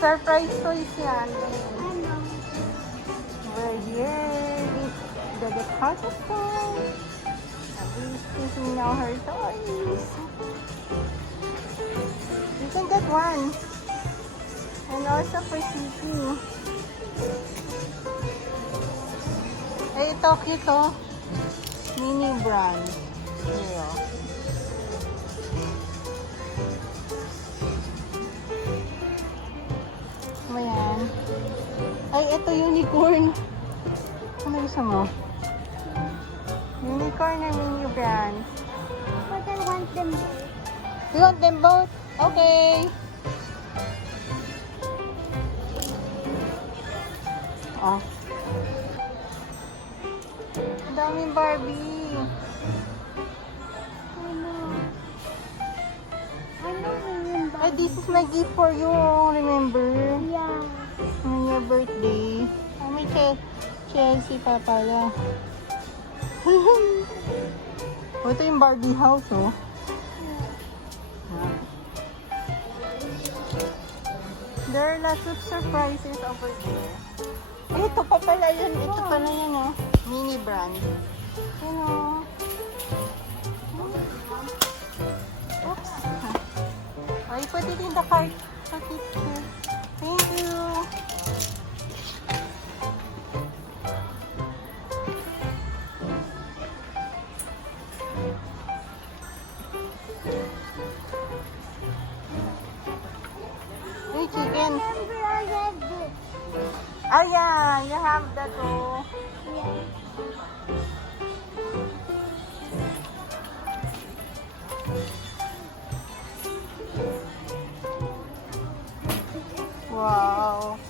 Surprise toys yan. Ano? We're here. The deposit toys. Abby's choosing now her toys. You can get one. And also for Siki. Ay, ito cute oh. Mini brand. Here oh. Ayan. Ay, ito unicorn. Ano gusto mo? Unicorn na mini brand. But I want them both. You want them both? Okay. Oh. Ang daming Barbie. Ano? Ano yun ba? Ay, this is my gift for you. Remember? Yeah. On your birthday. Oh, may Chelsea pa pala. Oh, ito yung Barbie house, oh. There are lots of surprises over there. Ay, ito pa pala yun. Ito pala yun, oh. Mini brand. Yun, oh. Oops. Ay, put it in the cart. Put it here. Thank you. Hey, chicken. Remember I have this. Ah, yeah. You have that, oh. Yeah. Wow.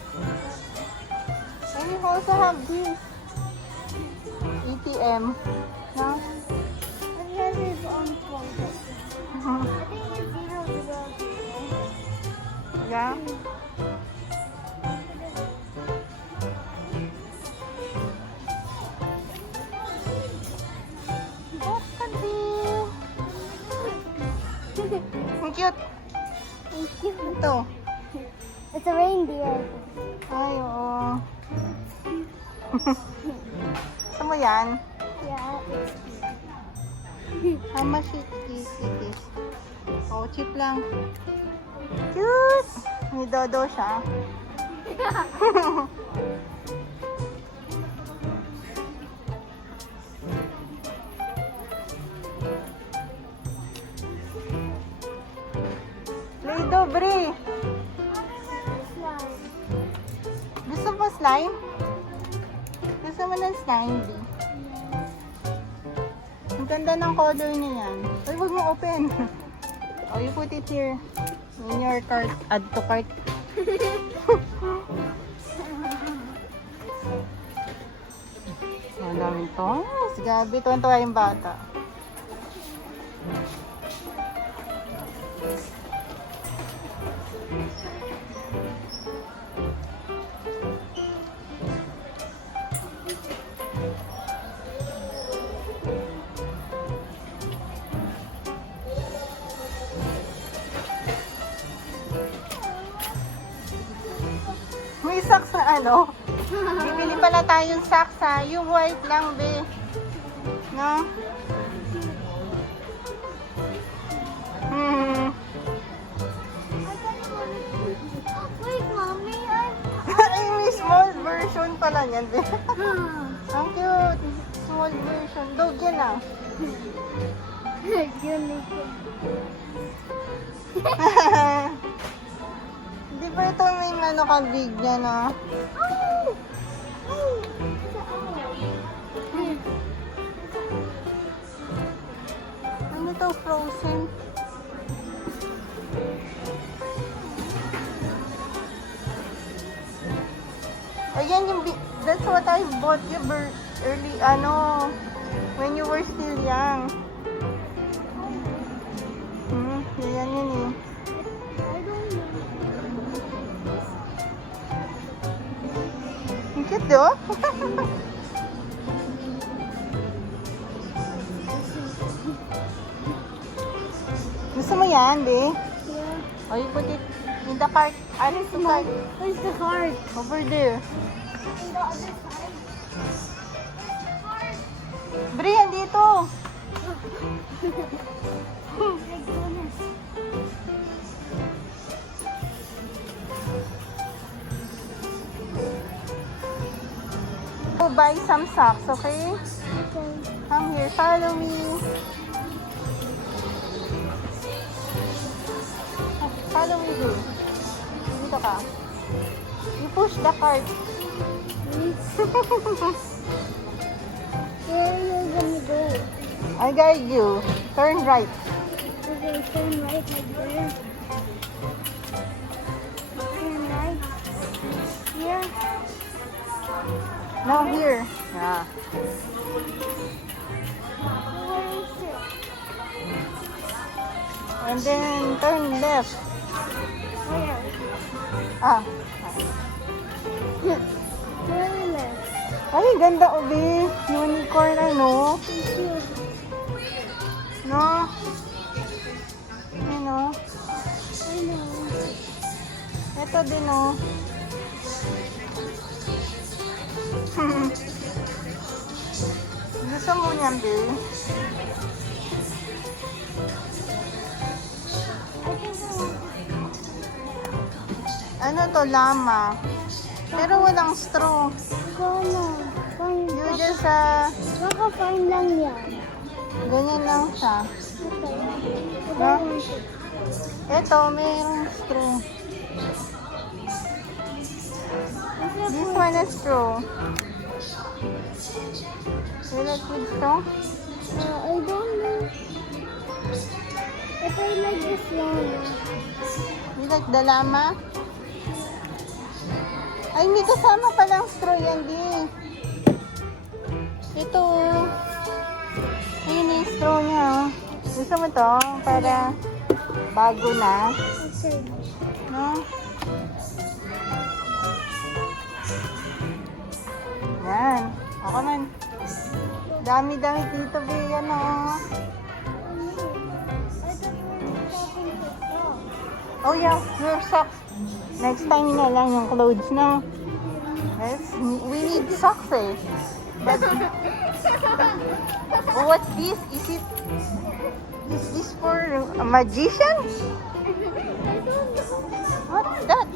And you also have this. ATM. No? It has its own phone. I think it's 0 Yeah. That's a deal. Ang cute. Thank you. Ito. It's a reindeer. Ay, oo. Gusto mo yan? Yeah. How much it is? Oh, cheap lang. Cute! May dodo siya. Play-Doh, Bre. Gusto mo slime? Gusto mo ng slime, Bre? Ang ganda ng color niya yan. Ay, huwag mo open. Oh, you put it here. In your cart. Add to cart. Ang daming toys. Gabi, tuwan-tuwa yung bata. May socks na ano? Bibili pala tayong socks ha. Yung white lang, be. No? Wait, mommy. Ay, may small version pala yan, be. Ang cute. Small version. Dog yan ah. Unicorn. Di ba ito may ano ka-big niya na? Ano to? Frozen? Ayan yung, that's what I bought you early, when you were still young. Yan yun eh. I don't know. Ang cute, di ba? Gusto mo yan, di? Yeah. O, you put it In the cart. Alis the cart. Where's the cart? Over there. On the other side. Brian, dito. My goodness. Go buy some socks, okay? Okay. Come here, follow me. Follow me here. Dito ka. You push the cart. Where are you gonna go? I guide you. Turn right. Okay, turn right like there. Turn right. Here. Now here. Yeah. Where is it? And then turn left. Where? Ah. Turn left. Ay, ganda ubi. Unicorn ano. Thank you. No? Ano? I know. Ito din oh. Gusto mo niyan, Bi? I think I want Ano to, lama. Pero walang straw. Ikaw na. You just, Baka fine lang yan. ganyan lang siya. Okay. No? Ito, mayroong straw. This one is straw. You like with straw? I don't know. If I like this one. You like the lama? Ay, may kasama palang straw yan, Di. Ito. Ayun yung straw niya, oh. Gusto mo to? Para bago na. Okay. No? Yan. Ako man. Dami-dami dito, Bi. Yan, oh. I thought we were shopping for stuff. Oh, yeah. Your socks. Next time na lang yung clothes, no? Yes. We need socks, eh. But, oh, what's this? Is this for a magician? What's that?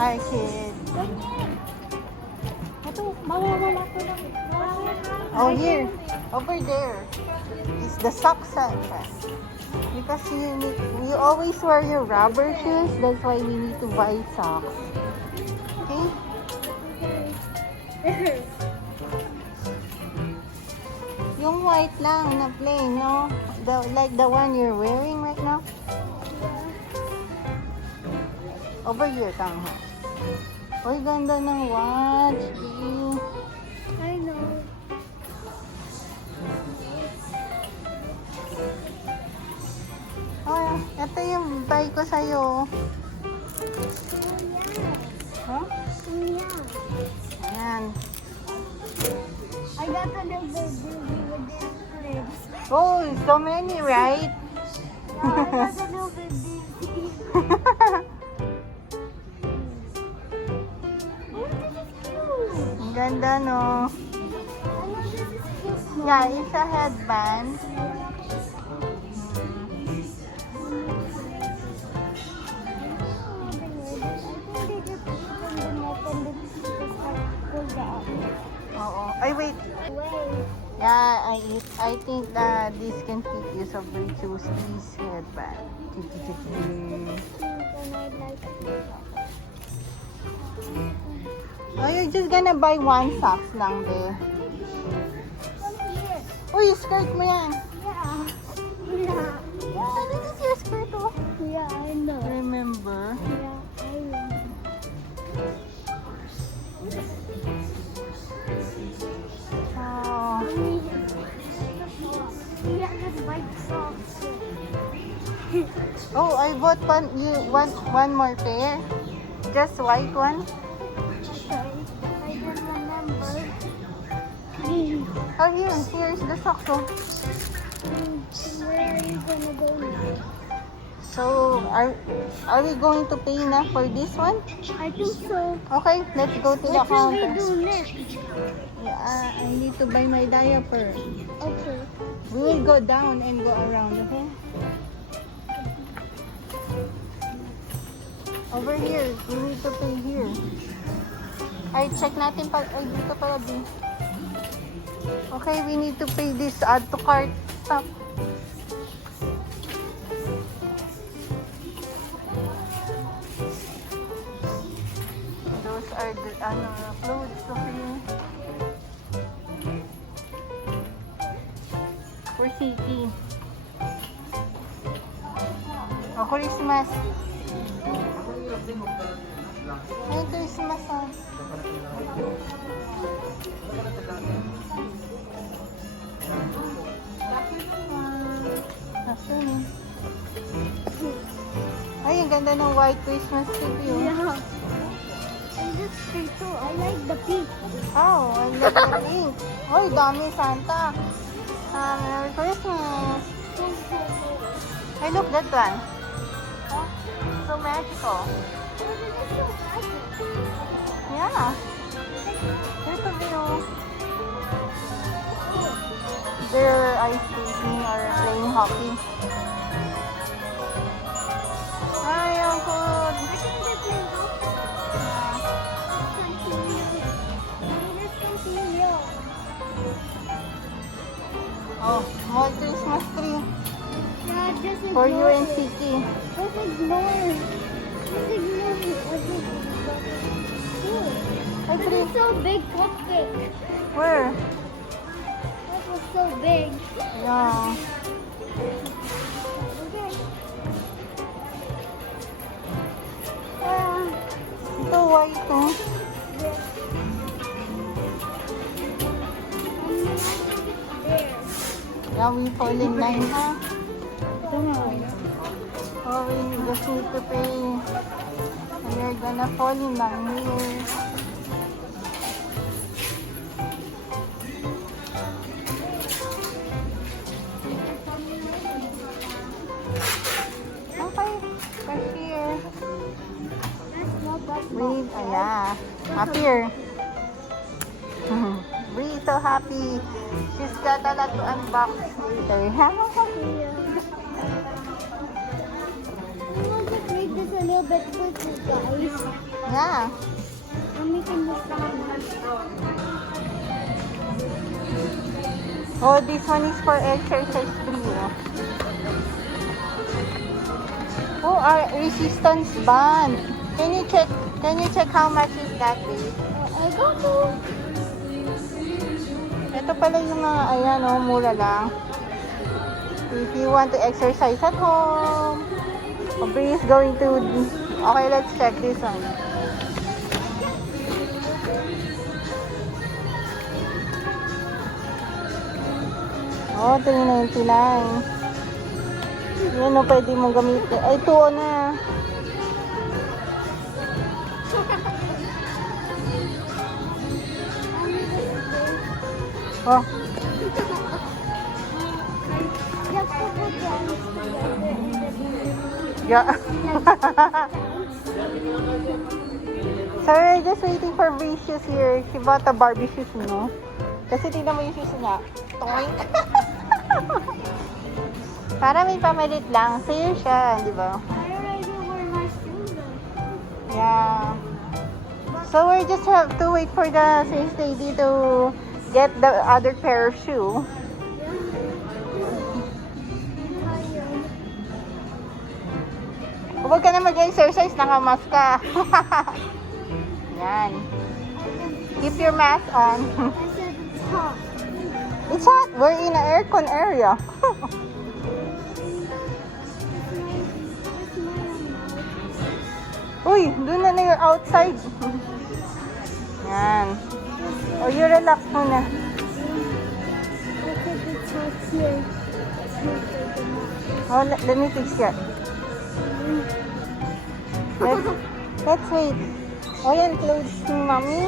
Hi, kid. Ito, mawawala ko lang. Oh, here. Over there. It's the sock section. Because you always wear your rubber shoes. That's why we need to buy socks. Okay? Yung white lang na plain, no? Like the one you're wearing right now. Over here, tama. Uy, ganda ng watch. Ew. I know. Oh, ito yung buy ko sa'yo. Oh, yeah. Huh? Oh, yeah. Ayan. I got a little baby with these clips. Oh, so many, right? Yeah, I got a little baby. Oh, this is cute. Ang ganda, no? I know this is cute. Yeah, it's a headband. Oo. Ay, wait. Yeah, I think that this can fit you, so we choose this headband. Oh, you're just gonna buy one socks lang, be. Uy, skirt mo yan. Yeah, this is your skirt, oh. Yeah, I know. Remember? Yeah, I know. Oh. Yeah, just white socks. Oh, I bought one. You want one more pair? Just white one? Okay, I don't remember. Oh, here's the socks. Oh. Where are you gonna go now? So, are we going to pay na for this one? I think so. Okay, let's go to the What will we counter. do next? Yeah, I need to buy my diaper. Okay. We will go down and go around, okay? Over here, we need to pay here. Ay, check natin pa. Ay, dito pala din. Okay, we need to pay this add to cart stuff. Those are the clothes to pay. For City. Oh, Christmas. Ay, Christmas ah. Asan? Ay, ang ganda ng white Christmas tree. Oh. Yeah. And this tree too. I like the pink. Oh, I love the pink. Oy, dami Santa. Merry Christmas. Hey, look, that one. Oh, so magical. Yeah. Here's a view. They're ice skating or playing hockey. Ay, ang good. Oh, small Christmas tree Yeah, just for you ignore and it. City. Just ignore. Just ignore everything. Ay, This tree. is so big cupcake. Where? That was so big. Yeah. Okay. Ito, white, oh. There. Yeah, we fall in line, ha? Oh, we just need to pay. And we're gonna fall in line here. Okay, cashier. That's not that Breathe, ala. Up here. Breathe, so happy. She's got a lot to unbox later. I want to make this a little bit quicker, guys. Yeah. And we can just Oh, this one is for exercise free. Oh, our resistance band. Can you check? Can you check how much is that, babe? I don't know. Ito pala yung mga, ayan oh, mura lang. If you want to exercise at home. Aubrey is going to, okay, let's check this one. Oh, $3.99. Yan o, pwede mong gamitin. Ay, 2 na. Oh, Just to put them together. yeah. So, we're just waiting for Bree shoes here. She bought the Barbie shoes, no? Kasi tingnan mo yung shoes niya. Toink! Para may pamalit lang. Sa'yo siya, di ba? I already wear my shoes. Yeah. So, we just have to wait for the sales lady to get the other pair of shoe. Huwag ka na mag-exercise, nakamask ka. Yan. Keep your mask on. I said it's hot. It's hot. We're in an aircon area. Uy, doon na you're outside. Yan. O, you relax muna. I said it's hot here. Oh, let me fix that. Let's wait. Oh, yan, clothes ni Mommy.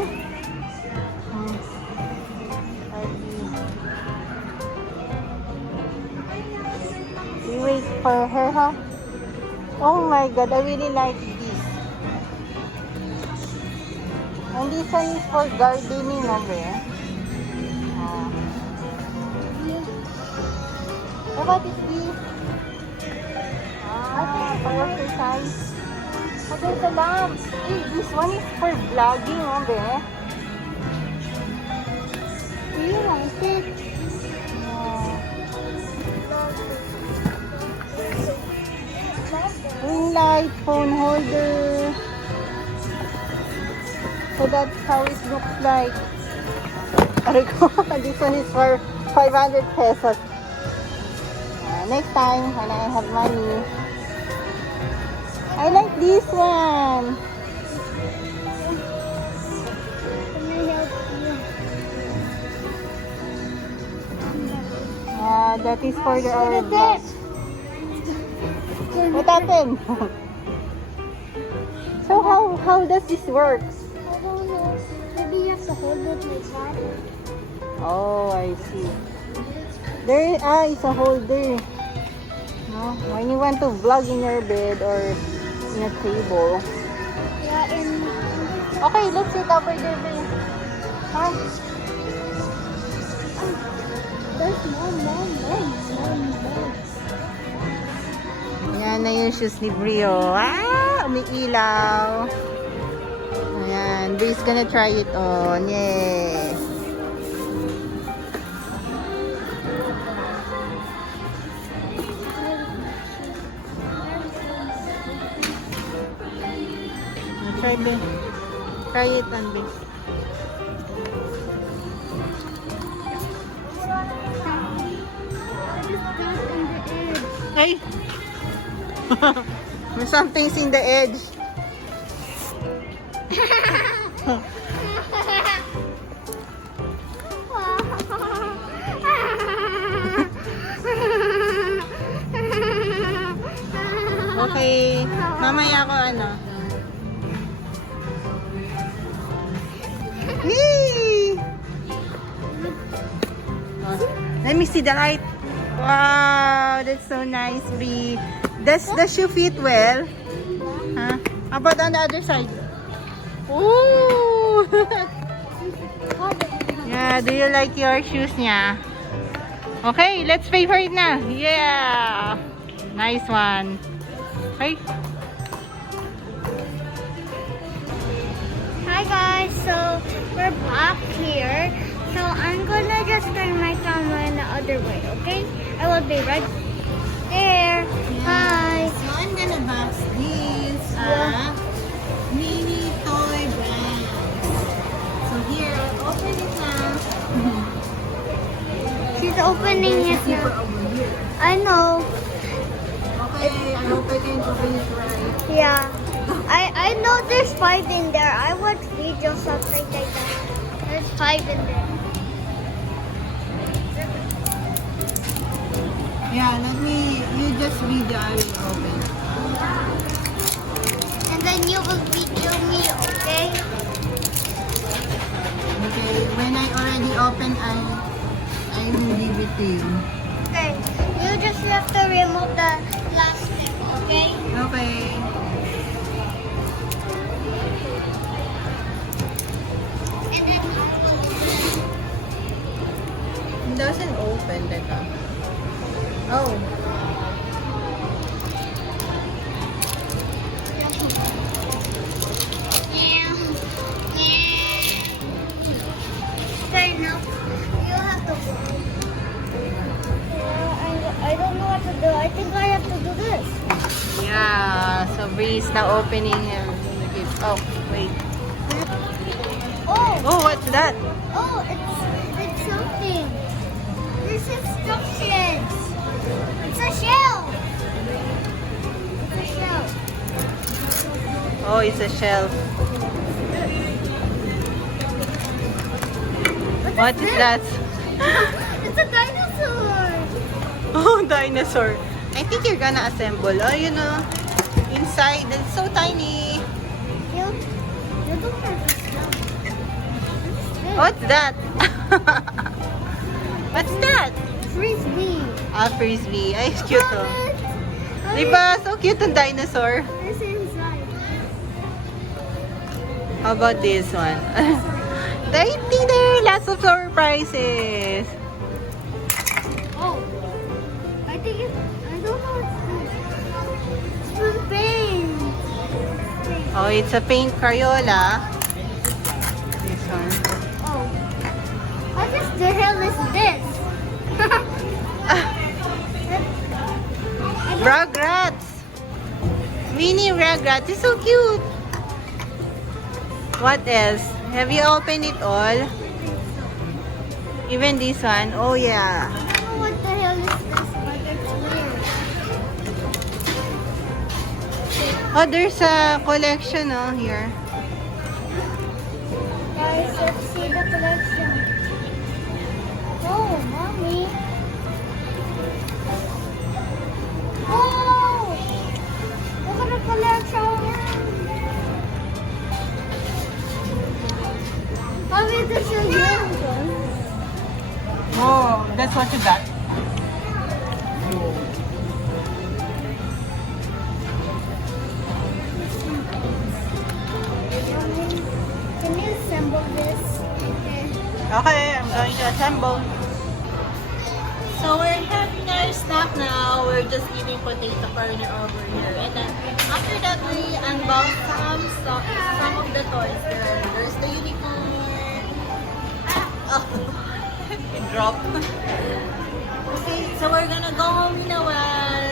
We wait for her, huh? Oh my god, I really like this. And this one is for gardening, okay? What is this? For exercise. Oh, there's a lamp. Hey, this one is for vlogging, okay? Do you like it? Ring light, phone holder. So that's how it looks like. This one is for 500 pesos. Next time when I have money. I like this one. Can I help you? That is for the What old is glass. it? What happened? So how does this work? I don't know. Maybe you have to hold it like that. Oh, I see. There is a holder. No, when you want to vlog in your bed or in a table. Yeah, and Okay, let's sit over there. Huh? there's more. Ayan na yung shoes ni Brio. Umiilaw. Ayan, Brio's gonna try it on. Yay! Try it, Try it on, Bri. Hey! Something's in the edge. Okay, mamaya ako ano. Whee! Oh, let me see the light. Wow, that's so nice, Bri. Does the shoe fit well? Huh? How about on the other side? Ooh! Yeah, do you like your shoes niya? Okay, let's pay for it now. Yeah! Nice one. Okay. Hi guys, so we're back here. So I'm gonna just turn my camera in the other way, okay? I will be right there. Hi. So I'm gonna box this mini toy brand. So here, I'll open it now. She's opening it Zipper now. over here. I know. Okay, I hope I can open it right. Yeah. I know there's 5 in there. I watch videos something like that. There's 5 in there. Yeah, you just video, I will open. And then you will video me, okay? Okay, when I already open, I will give it to you. Okay. You just have to remove the plastic, okay? Okay. And then I will It doesn't open, teka. Oh. Okay, now you have to go. I don't know what to do. I think I have to do this. Yeah, so Bree is now opening the gift. Oh, wait. Oh, Oh, what's that? oh, it's something. There's instructions. It's a shell. It's a shell. Oh, it's a shelf. What is this? that? It's a dinosaur. Oh, dinosaur. I think you're gonna assemble. Oh, you know, inside, it's so tiny. You don't have to smell. What's that? What's that? Frisbee. Ah, frisbee. Ay, it's cute oh. Diba? So cute ang dinosaur. This inside. How about this one? I think there are lots of surprises. Oh. I think it's, I don't know what's this. It's from paint. Oh, it's a pink Crayola. This one. Oh. What the hell is this? Rugrats! Mini Rugrats. It's so cute. What else? Have you opened it all? Even this one? Oh, yeah. I don't know what the hell is this, but it's weird. Oh, there's a collection, oh, here. Guys, let's see the collection. Oh, mommy. Oh! Look at the collection. Mommy, this is yours. Oh, that's what you got. Can you assemble this? Okay, I'm going to assemble. So we're having our snack now. We're just eating potato corner over here. And then after that, we unbox some of the toys. There's the unicorn. Oh, it dropped. Okay, so we're gonna go home in a while.